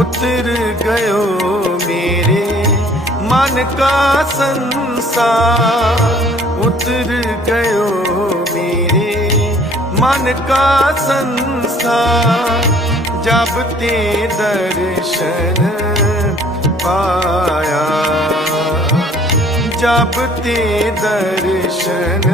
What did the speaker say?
उतर गयो मेरे मन का संसार उतर गयो मेरे मन का संसार जब ते दर्शन पाया जब ते दर्शन